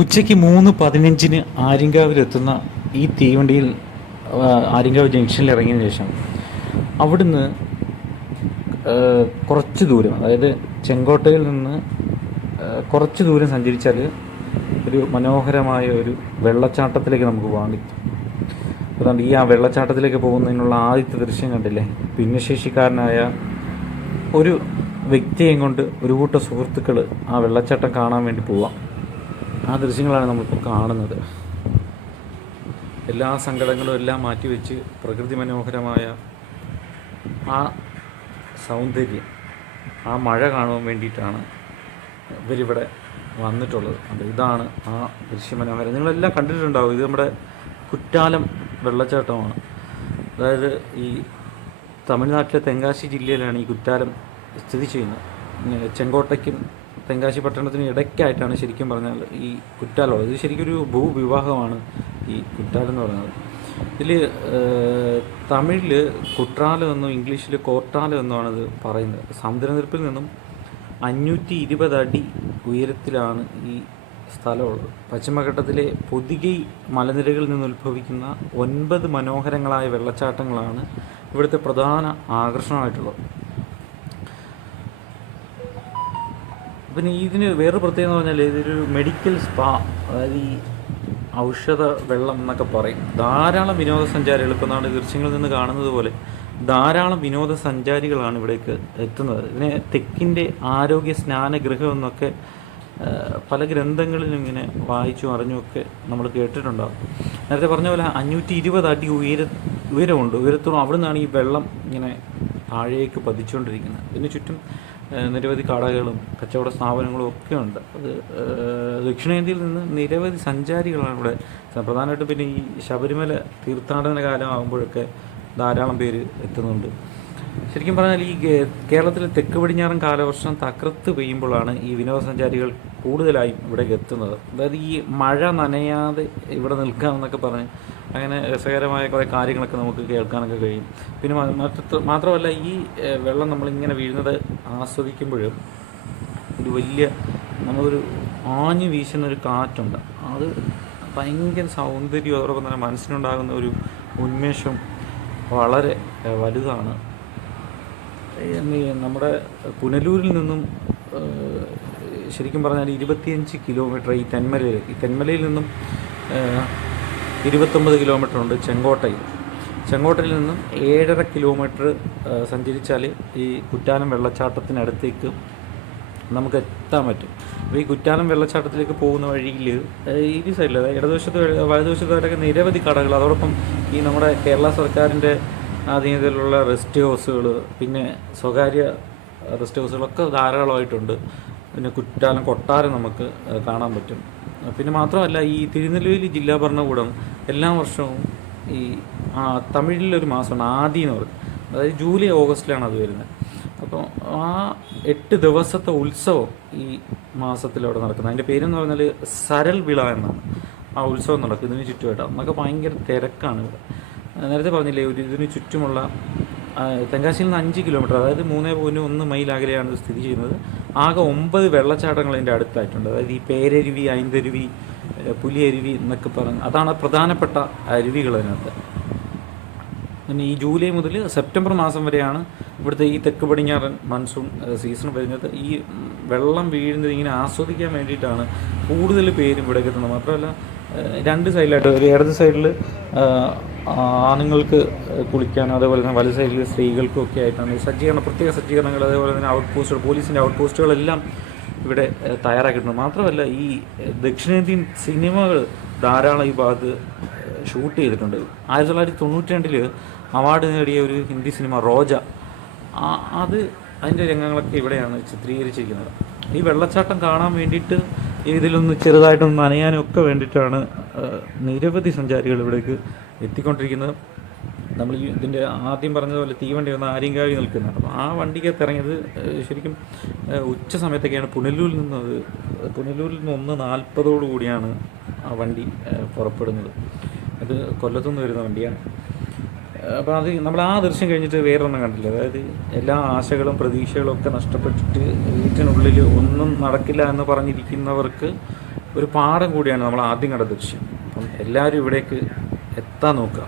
ഉച്ചയ്ക്ക് മൂന്ന് പതിനഞ്ചിന് ആര്യങ്കാവിലെത്തുന്ന ഈ തീവണ്ടിയിൽ ആര്യങ്കാവ് ജംഗ്ഷനിൽ ഇറങ്ങിയതിന് ശേഷം അവിടുന്ന് കുറച്ച് ദൂരം അതായത് ചെങ്കോട്ടയിൽ നിന്ന് കുറച്ച് ദൂരം സഞ്ചരിച്ചാൽ ഒരു മനോഹരമായ ഒരു വെള്ളച്ചാട്ടത്തിലേക്ക് നമുക്ക് പോകാൻ പറ്റും. അതുകൊണ്ട് ഈ ആ വെള്ളച്ചാട്ടത്തിലേക്ക് പോകുന്നതിനുള്ള ആദ്യത്തെ ദൃശ്യം കണ്ടില്ലേ? ഭിന്നശേഷിക്കാരനായ ഒരു വ്യക്തിയെയും കൊണ്ട് ഒരു കൂട്ടം സുഹൃത്തുക്കൾ ആ വെള്ളച്ചാട്ടം കാണാൻ വേണ്ടി പോവാം. ആ ദൃശ്യങ്ങളാണ് നമ്മളിപ്പോൾ കാണുന്നത്. എല്ലാ സങ്കടങ്ങളും എല്ലാം മാറ്റിവെച്ച് പ്രകൃതി മനോഹരമായ ആ സൗന്ദര്യം ആ മഴ കാണുവാൻ വേണ്ടിയിട്ടാണ് ഇവരിവിടെ വന്നിട്ടുള്ളത്. അത് ഇതാണ് ആ ദൃശ്യമനോഹരം നിങ്ങളെല്ലാം കണ്ടിട്ടുണ്ടാവും. ഇത് നമ്മുടെ കുറ്റാലം വെള്ളച്ചാട്ടമാണ്. അതായത് ഈ തമിഴ്നാട്ടിലെ തെങ്കാശി ജില്ലയിലാണ് ഈ കുറ്റാലം സ്ഥിതി ചെയ്യുന്നത്. ചെങ്കോട്ടയ്ക്കും തെങ്കാശി പട്ടണത്തിനും ഇടയ്ക്കായിട്ടാണ് ശരിക്കും പറഞ്ഞാൽ ഈ കുറ്റാലോ ഉള്ളത് ഇത് ശരിക്കും ഒരു ഭൂവിവാഹമാണ് ഈ കുറ്റാലെന്ന് പറയുന്നത്. ഇതിൽ തമിഴിൽ കുട്രാലം എന്നും ഇംഗ്ലീഷിൽ കോർട്ടാലം എന്നുമാണ് ഇത് പറയുന്നത്. സമുദ്രനിരപ്പിൽ നിന്നും അഞ്ഞൂറ്റി ഇരുപത് അടി ഉയരത്തിലാണ് ഈ സ്ഥലമുള്ളത്. പശ്ചിമഘട്ടത്തിലെ പൊതികൈ മലനിരകളിൽ നിന്ന് ഉത്ഭവിക്കുന്ന ഒൻപത് മനോഹരങ്ങളായ വെള്ളച്ചാട്ടങ്ങളാണ് ഇവിടുത്തെ പ്രധാന ആകർഷണമായിട്ടുള്ളത്. പിന്നെ ഇതിന് വേറൊരു പ്രത്യേകത എന്ന് പറഞ്ഞാൽ ഇതൊരു മെഡിക്കൽ സ്പാ അതായത് ഈ ഔഷധ വെള്ളം എന്നൊക്കെ പറയും. ധാരാളം വിനോദസഞ്ചാരികൾ ഇപ്പോൾ നാട് ദൃശ്യങ്ങളിൽ നിന്ന് കാണുന്നത് പോലെ ധാരാളം വിനോദസഞ്ചാരികളാണ് ഇവിടേക്ക് എത്തുന്നത്. ഇതിനെ തെക്കിന്റെ ആരോഗ്യ സ്നാനഗൃഹം എന്നൊക്കെ പല ഗ്രന്ഥങ്ങളിലും ഇങ്ങനെ വായിച്ചും അറിഞ്ഞുമൊക്കെ നമ്മൾ കേട്ടിട്ടുണ്ടാകും നേരത്തെ പറഞ്ഞ പോലെ അഞ്ഞൂറ്റി ഇരുപത് അടി ഉയര ഉയരമുണ്ട്. ഉയരത്തോളം അവിടെ നിന്നാണ് ഈ വെള്ളം ഇങ്ങനെ താഴേക്ക് പതിച്ചുകൊണ്ടിരിക്കുന്നത്. ഇതിന് ചുറ്റും നിരവധി കടകളും കച്ചവട സ്ഥാപനങ്ങളും ഒക്കെ ഉണ്ട്. അത് ദക്ഷിണേന്ത്യയിൽ നിന്ന് നിരവധി സഞ്ചാരികളാണ് ഇവിടെ. പ്രധാനമായിട്ടും പിന്നെ ഈ ശബരിമല തീർത്ഥാടന കാലമാകുമ്പോഴൊക്കെ ധാരാളം പേര് എത്തുന്നുണ്ട്. ശരിക്കും പറഞ്ഞാൽ ഈ കേരളത്തിലെ തെക്ക് പടിഞ്ഞാറൻ കാലവർഷം തകർത്ത് പെയ്യുമ്പോഴാണ് ഈ വിനോദസഞ്ചാരികൾ കൂടുതലായും ഇവിടേക്ക് എത്തുന്നത്. അതായത് ഈ മഴ നനയാതെ ഇവിടെ നിൽക്കാമെന്നൊക്കെ പറഞ്ഞ് അങ്ങനെ രസകരമായ കുറേ കാര്യങ്ങളൊക്കെ നമുക്ക് കേൾക്കാനൊക്കെ കഴിയും. പിന്നെ മാത്രമല്ല ഈ വെള്ളം നമ്മളിങ്ങനെ വീഴുന്നത് ആസ്വദിക്കുമ്പോഴും ഒരു വലിയ നമ്മളൊരു ആഞ്ഞു വീശുന്ന ഒരു കാറ്റുണ്ട്. അത് ഭയങ്കര സൗന്ദര്യം അതോടൊപ്പം തന്നെ മനസ്സിനുണ്ടാകുന്ന ഒരു ഉന്മേഷം വളരെ വലുതാണ്. നമ്മുടെ പുനലൂരിൽ നിന്നും ശരിക്കും പറഞ്ഞാൽ ഇരുപത്തിയഞ്ച് കിലോമീറ്റർ ഈ തെന്മലയിലേക്ക് ഈ തെന്മലയിൽ നിന്നും ഇരുപത്തൊമ്പത് കിലോമീറ്റർ ഉണ്ട് ചെങ്കോട്ടയിൽ. ചെങ്കോട്ടയിൽ നിന്നും ഏഴര കിലോമീറ്റർ സഞ്ചരിച്ചാൽ ഈ കുറ്റാനം വെള്ളച്ചാട്ടത്തിനടുത്തേക്ക് നമുക്ക് എത്താൻ പറ്റും. അപ്പോൾ ഈ കുറ്റാലം വെള്ളച്ചാട്ടത്തിലേക്ക് പോകുന്ന വഴിയിൽ ഈ സൈഡിൽ ഇടതുവശത്ത് വലതുവശത്ത് വരെയൊക്കെ നിരവധി കടകൾ അതോടൊപ്പം ഈ നമ്മുടെ കേരള സർക്കാരിന്റെ അധീനതയിലുള്ള റെസ്റ്റ് ഹൗസുകൾ പിന്നെ സ്വകാര്യ റെസ്റ്റ് ഹൗസുകളൊക്കെ ധാരാളമായിട്ടുണ്ട്. പിന്നെ കുറ്റാലം കൊട്ടാരം നമുക്ക് കാണാൻ പറ്റും. പിന്നെ മാത്രമല്ല ഈ തിരുനെൽവേലി ജില്ലാ ഭരണകൂടം എല്ലാ വർഷവും ഈ തമിഴിലൊരു മാസമാണ് ആദി എന്ന് പറയും. അതായത് ജൂലൈ ഓഗസ്റ്റിലാണ് അത് വരുന്നത്. അപ്പോൾ ആ എട്ട് ദിവസത്തെ ഉത്സവം ഈ മാസത്തിൽ അവിടെ നടക്കുന്നത്. അതിന്റെ പേരെന്ന് പറഞ്ഞാൽ സരൽ വിള എന്നാണ്. ആ ഉത്സവം നടക്കുന്നതിന് ഇതിന് ചുറ്റുമായിട്ട് അന്നൊക്കെ ഭയങ്കര തിരക്കാണ് ഇവിടെ. നേരത്തെ പറഞ്ഞില്ലേ ഒരു ഇതിന് ചുറ്റുമുള്ള തെങ്കാശിയിൽ നിന്ന് അഞ്ച് കിലോമീറ്റർ അതായത് മൂന്ന് പോയിന്റ് ഒന്ന് മൈൽ അകലെയാണ് ഇത് സ്ഥിതി ചെയ്യുന്നത്. ആകെ ഒമ്പത് വെള്ളച്ചാട്ടങ്ങൾ ഇതിന്റെ അടുത്തായിട്ടുണ്ട്. അതായത് ഈ പേരരുവി ഐന്തരുവി പുലിയരുവി എന്നൊക്കെ പറഞ്ഞ് അതാണ് പ്രധാനപ്പെട്ട അരുവികൾ അതിനകത്ത്. പിന്നെ ഈ ജൂലൈ മുതൽ സെപ്റ്റംബർ മാസം വരെയാണ് ഇവിടുത്തെ ഈ തെക്ക് പടിഞ്ഞാറൻ മൺസൂൺ സീസൺ വരുന്നത് ഈ വെള്ളം വീഴുന്നത് ഇങ്ങനെ ആസ്വദിക്കാൻ വേണ്ടിയിട്ടാണ് കൂടുതൽ പേരും ഇവിടേക്ക് എത്തുന്നത്. മാത്രമല്ല രണ്ട് സൈഡിലായിട്ട് ഒരു ഇടത് സൈഡിൽ ആണുങ്ങൾക്ക് കുളിക്കാൻ അതേപോലെ തന്നെ വലത് സൈഡിൽ സ്ത്രീകൾക്കും ഒക്കെ ആയിട്ടാണ് സജ്ജീകരണം പ്രത്യേക സജ്ജീകരണങ്ങൾ അതേപോലെ തന്നെ ഔട്ട് പോസ്റ്റുകൾ പോലീസിന്റെ ഔട്ട് പോസ്റ്റുകളെല്ലാം ഇവിടെ തയ്യാറാക്കിയിട്ടുണ്ട്. മാത്രമല്ല ഈ ദക്ഷിണേന്ത്യൻ സിനിമകൾ ധാരാളം ഈ ഭാഗത്ത് ഷൂട്ട് ചെയ്തിട്ടുണ്ട്. ആയിരത്തി തൊള്ളായിരത്തി തൊണ്ണൂറ്റി രണ്ടിൽ അവാർഡ് നേടിയ ഒരു ഹിന്ദി സിനിമ റോജ അത് അതിന്റെ രംഗങ്ങളൊക്കെ ഇവിടെയാണ് ചിത്രീകരിച്ചിരിക്കുന്നത്. ഈ വെള്ളച്ചാട്ടം കാണാൻ വേണ്ടിയിട്ട് ഇതിലൊന്ന് ചെറുതായിട്ടൊന്ന് നനയാനും ഒക്കെ വേണ്ടിയിട്ടാണ് നിരവധി സഞ്ചാരികൾ ഇവിടേക്ക് എത്തിക്കൊണ്ടിരിക്കുന്നത്. നമ്മൾ ഇതിന്റെ ആദ്യം പറഞ്ഞതുപോലെ തീവണ്ടി വന്ന് ആര്യങ്കാവി നിൽക്കുന്നതാണ് അപ്പോൾ ആ വണ്ടിക്കകത്ത് ഇറങ്ങിയത് ശരിക്കും ഉച്ച സമയത്തൊക്കെയാണ് പുനലൂരിൽ നിന്ന് അത് പുനലൂരിൽ നിന്ന് ഒന്ന് നാൽപ്പതോടു കൂടിയാണ് ആ വണ്ടി പുറപ്പെടുന്നത്. അത് കൊല്ലത്തുനിന്ന് വരുന്ന വണ്ടിയാണ്. അപ്പോൾ അത് നമ്മൾ ആ ദൃശ്യം കഴിഞ്ഞിട്ട് വേറൊന്നും കണ്ടില്ല? അതായത് എല്ലാ ആശകളും പ്രതീക്ഷകളും ഒക്കെ നഷ്ടപ്പെട്ടിട്ട് വീട്ടിനുള്ളിൽ ഒന്നും നടക്കില്ല എന്ന് പറഞ്ഞിരിക്കുന്നവർക്ക് ഒരു പാഠം കൂടിയാണ് നമ്മൾ ആദ്യം കണ്ട ദൃശ്യം. അപ്പം എല്ലാവരും ഇവിടേക്ക് എത്താൻ നോക്കുക.